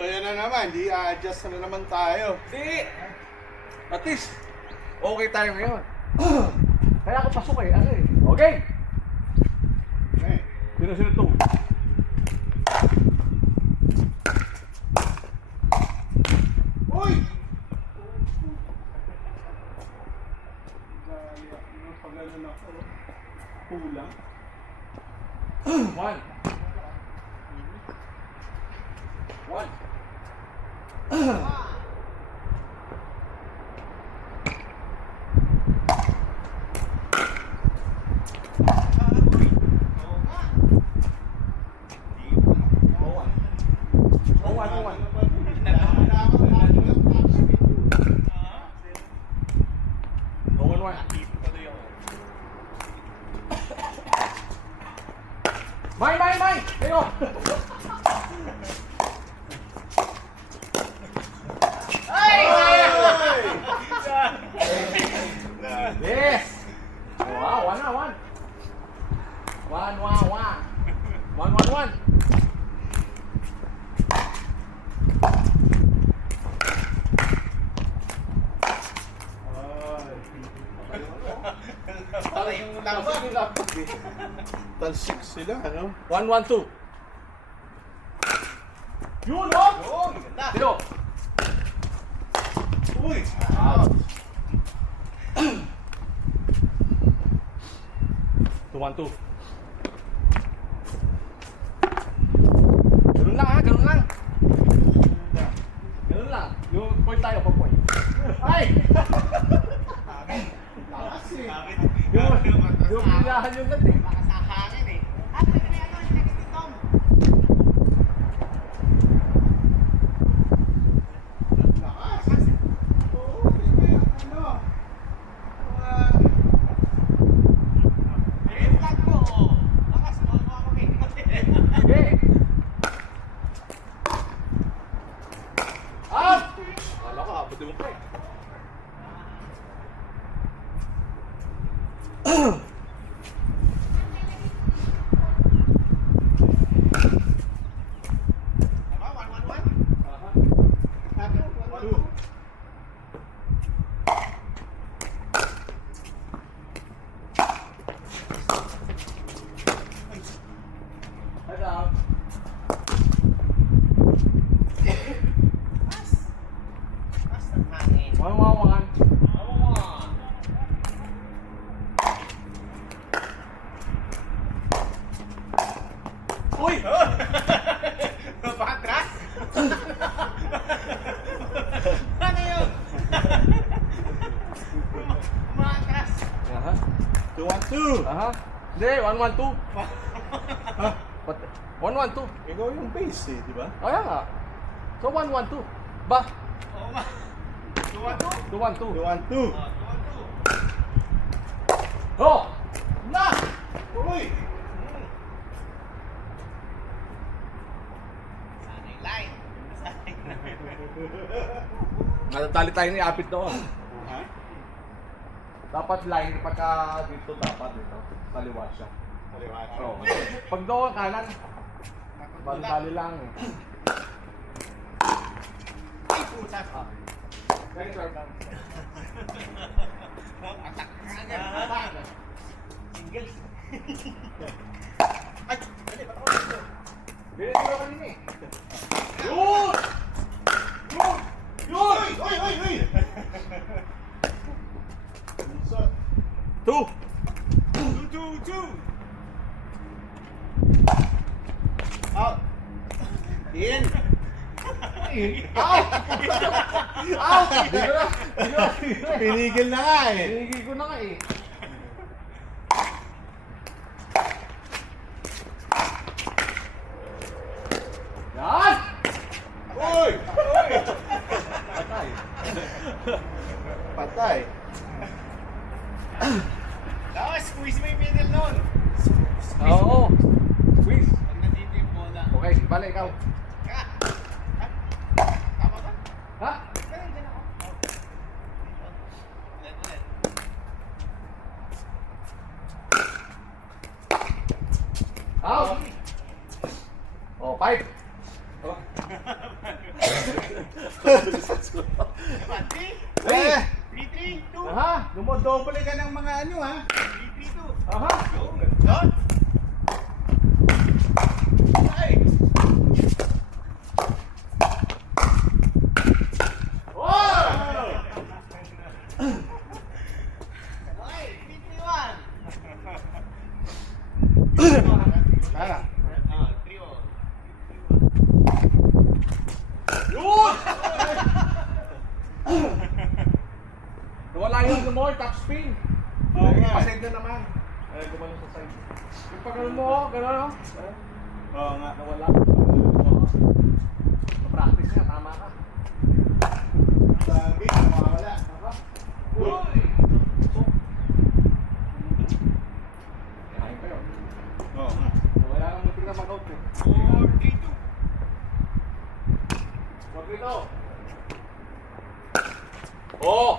So yan na naman, di adjust na naman tayo. Di! At least, okay tayo ngayon. Kaya ako pasok eh. Ano eh. Okay! Okay. Sino to? Uy! Pag ganun ako, kulang. One. One. Mine! Ayo! Yes! Wow, one. One. Talsik sila, ano? 1-1-2. Yun, oh! Sino? Uy! Out. 2-1-2. Ganun lang. Ganun lang. Yung point tayo, pa point. Ay! Yung pinahan yung ganda eh. Sige. Out! Wala ko, abutin mo pa eh. One. Uy! Patras? Ano yun? Matras. Aha. 2-1-2! Aha. Hindi, 1-1-2. Ha? 1-1-2. Ikaw yung base eh, di ba? Kaya nga. So 1-1-2. Ba? Oo nga. 2-1-2. 2-1-2. 2-1-2. Oh! Na! Uy! Sanay line. Natatali tayo ni Apit doon. Ha? Dapat line, pagka dito dapat dito. Kaliwa siya. So, pag doon kanan, bali lang eh. Ay, puta. Ganito sir. Atak ka agad. Singles. Ay, dali, ba't ako dito? Ganito ka kanina eh. Yun! Uy! Two! 2-2-2. Out! In! Out! Out! Di ko na. Pinigil na nga eh. Pinigil ko na nga eh. Yan! Uy! Patay. Patay. Dapat squeeze mo yung middle nun. Oo. Quiz. Pag nandito yung bola. Okay, bale ikaw. Ka. Ha? Tama ba? Ha? Ganun din ako. Ulit. Out! Oh, 5. Eh! 3-3, 2. Aha! Dumodoble ka ng mga ano ha? 3-3, 2. Aha! Doon. Ay! Oh! Ay, 3-3-1. Tara. 3-1. Yun! Nawala yung more top spin. Oo nga. Pasend na naman. Ay, gumano sa side. Yung pagano mo, gano'n no? Oo nga. Nawala. Practice nga, tama ka. Sabi, nawawala. Uy! So, kain kayo. Oo nga. Wala nang muting na mag-out eh. 4-3-2. Wag dito. Oh!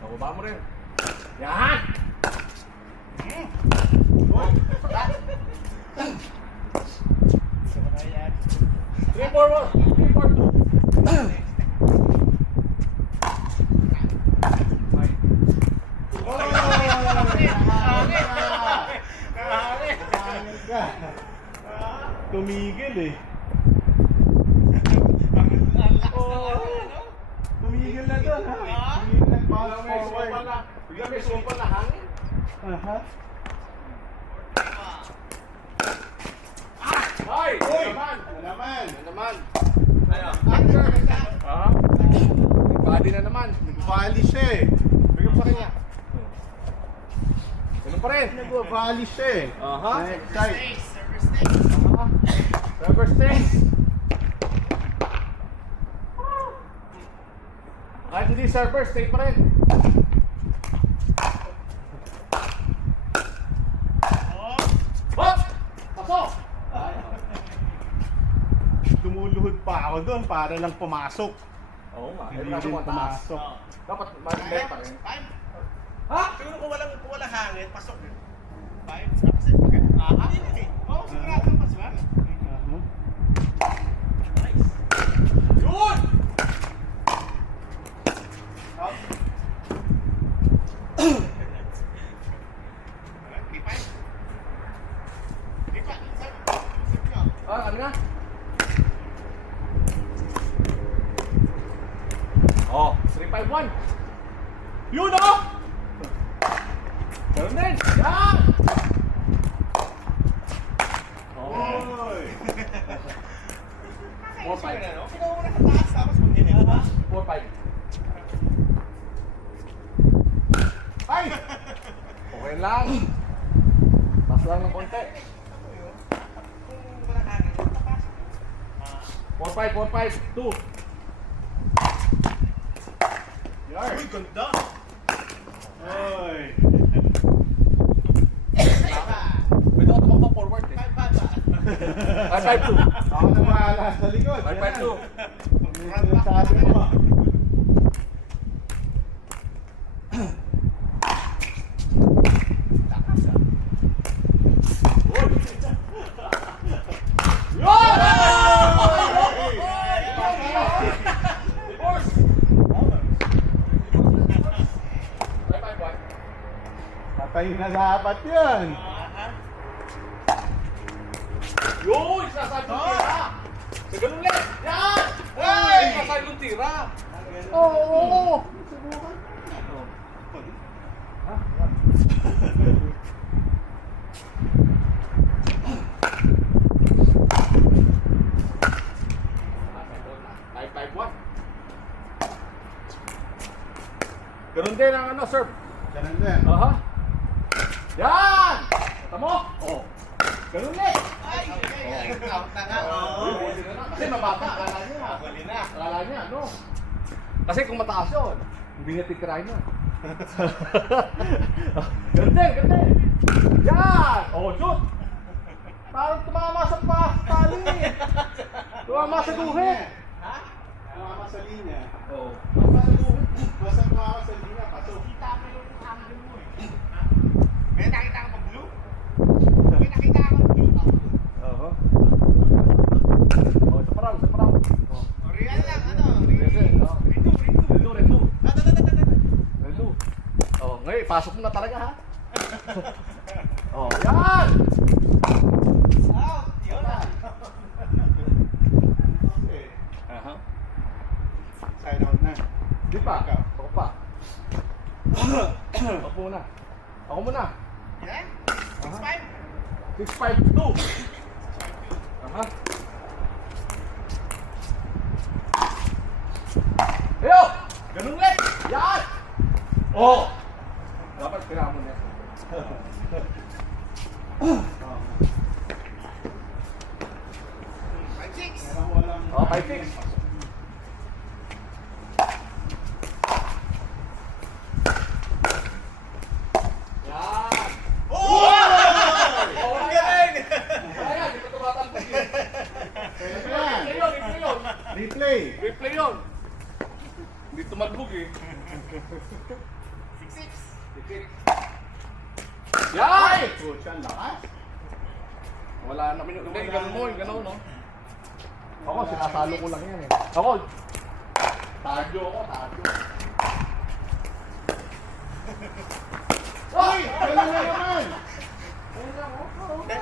Nababa mo rin. Yan! Three, four, one. 3, 4, 2. Tumigil eh. Tumigil na doon ha. Tumigil na Biglang may fast sumpal forward. na. Biglang may sumpal na hangin. Aha. Ay! Uy! Naman! Ano naman? Naman! Ano? Ah? Body na naman. Nag-volley siya eh. Bigyan pa rin niya. Ganun pa rin. Nag-volley siya eh. Aha. Next side. Stays, service stays. Aha. Rubber stays. Kahit hindi server, stay pa rin. Oh, Hop! Pasok! Dumuluhod pa ako doon para lang pumasok. Oo nga. Hindi Kaso rin mataas. pumasok. Dapat mag-bet pa rin. 5. Ha? Siguro kung walang hangin, pasok yun. 5. Kasi pagkat hangin yun eh. Oo, sigurado ang pasok. Aha. Nice. Yun! Out. 3-5. 3-5. Ah, kanina? Oh, 3-5-1. Yun oh! Ganun din. Yan! Oh. Oy! 4-5. Pinauna ka taas tapos pag ganyan ba? 4-5. Ay! Okay lang. Taas lang ng konti. Kung walang hangin, papasok. 4-5, 4-5, 2. Yar! Uy, ganda! Oy! Pwede ako tumakbo forward eh. 5-5-2. 5-5-2. Ako na bahala sa likod. 5-5-2. Yan. Sabi mo. Patay na dapat yun. Yun! Sasabi yung tira! Sa ganun ulit! Yan! Ay! Sasabi yung tira! Oo! Ganun din ang ano, serve. Ganun din. Aha. Yan! Tamo? Oh. Ganun din. Ay! Out na nga. Kasi mababa, akala niya. Huli na. Akala niya, ano? Kasi kung mataas yun, hindi niya titirahin yun. Ganun din, ganun din. Yan! Oh, shoot! Parang tumama sa tali. Tumama sa guhit. Ha? Tumama sa linya. Oh. Tumama sa guhit. Basta tumama sa linya, pasok. Kita mo yung angle mo eh. Ha? May nakita ka pa blue? May nakita ka pa blue? Oo. pasok mo na talaga ha. Oh, yan! Out! Yun na. Aha. Side out na. Di pa. Ako pa. Ako muna. Ako muna. Yan. 6-5. 6-5-2. Aha. Ayo! Ganun ulit! Yan! Oh! Dapat kailangan mo na. Walang Oh, 5-6. Yan! Oh! Ang galing! Ayan, dito tumatalbog yun. Yan. Replay yun, replay yun. Replay. Replay yun. Hindi tumalbog eh. 6-6. Yan! Coach, ang lakas. Wala naman yung hindi, ganun mo, ganun no? Ako, sinasalo ko lang yan eh. Ako, tadyo ako, tadyo. Ay! Ganun na naman!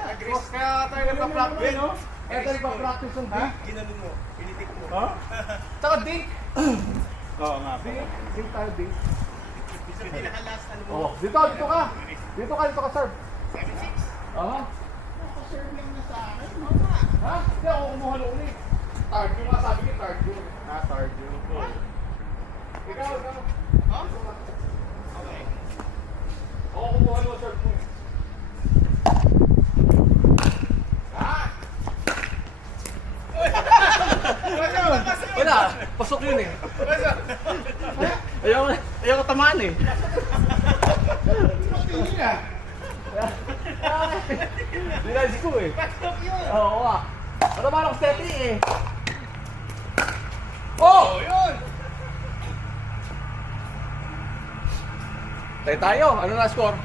Agrees kaya tayo nagpa-practice. no? Eh, tayo pa-practice yung Ha? dink. Ginanon mo. Pinitik mo. Ha? Tsaka dink. Oo nga po. Dink tayo, dink. Sa pinaka-last ano mo. Oh, dito ka. Dito ka, serve. 7-6. Aha. Nakaserve lang na sa akin. no? Ha? Hindi ako kumuha ng uli. Tardyo nga, sabi ko, tardyo. Tardio. Ikaw. Oh? Okay. Ako kumuha ng serve mo eh. Ah! Wala, pasok yun eh. Ayaw ko tamaan eh. Hindi na. Dinalis ko eh. Pasok yun. Oo nga. Ano ba akong steady eh? Oh! Yun. Tayo. Ano na score?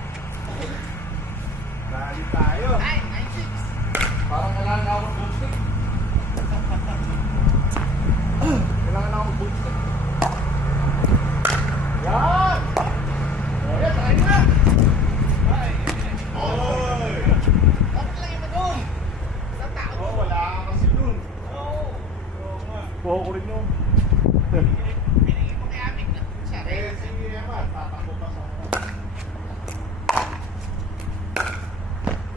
Dali tayo. 9-6. Parang kailangan na ako mag-boosting. Kailangan na ako mag-boosting. Yan! O yan, tayo na! Oy! Okay lang yung madong. Sa tao. Oh, wala ka kasi dun. Oo. Oo nga. Buho ko rin yun. Binigay mo kay Amik na. Siya Eh, rin. si Emma, tatakbo pa sa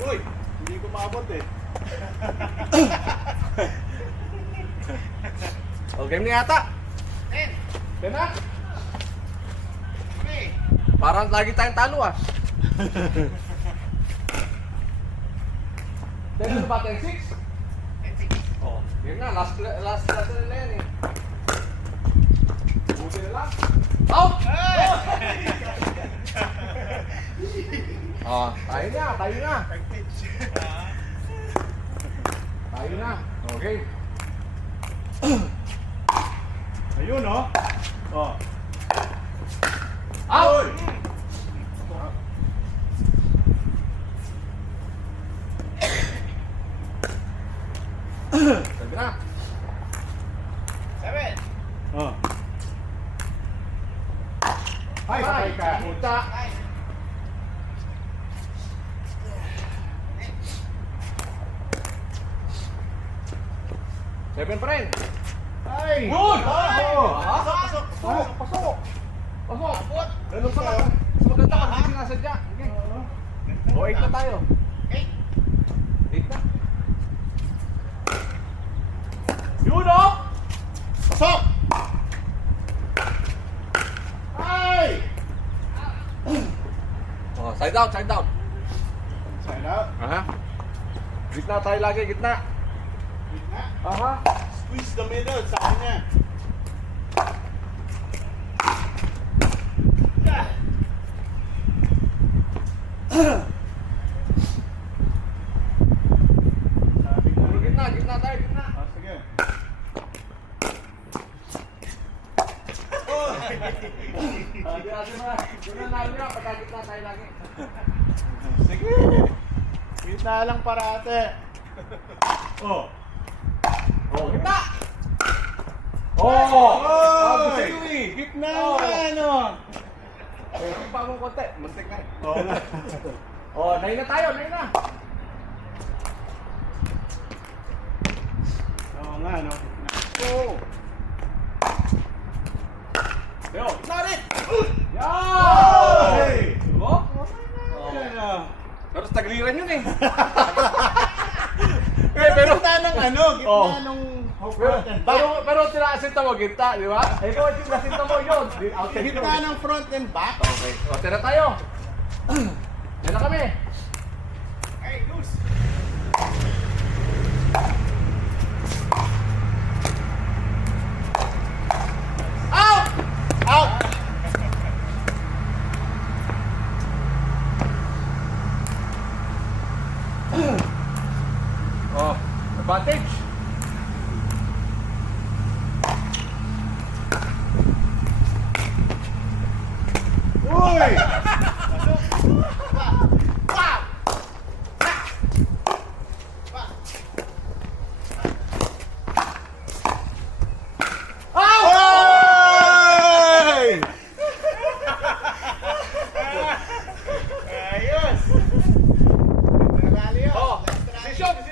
Uy! Hindi ko maabot eh. O, game na yata. 10. Yan na. Okay. Parang lagi tayong talo ah. Ano ba tayo? 6? 10-6. Oh, yun na. Last na yan eh. Buti na lang. Out! Oh, tayo na. Tayo na. Okay. Ayun, oh. Oh. Out! Sabi na. 7. Oh. Ay, patay ka. Puta. 7 pa rin. Ay! Yun! Oh! Pasok. Pasok! Abot. Ganun pa lang. Mas maganda pag hindi sinasadya. Okay. O, 8 na tayo. 8. 8 na. Yun o! Pasok! Ay! Oh, side out. Side out. Aha. Gitna tayo lagi, gitna. Gitna. Aha. Squeeze the middle sa kanya. Sabi ko. Gitna tayo, gitna. Ah, sige. Sabi natin na, yun na namin na, pagka gitna tayo lagi. Sige. Gitna lang parate. Oh. Oh, gitna! Oh! Sabi Oy! sa'yo eh. Gitna Oh. nga, ano? Eh, pa mo konti. Muntik na eh. Oo nga. Oh, nahin na tayo, nahin na. Oo nga, no? Oo. Yo, Narit! yan! Hey! Oh? Yeah. Pero tagliran yun eh. Pero gitna ng ano, gitna Oh. nung Pero, front and back. pero tinasinta mo, ginta, di ba? Eh, kung yung nasinta mo yun, outside yun. Gitna ng front and back. Okay, o, tira tayo. Yan na kami. Hey, loose! Out! Out! Oh, advantage.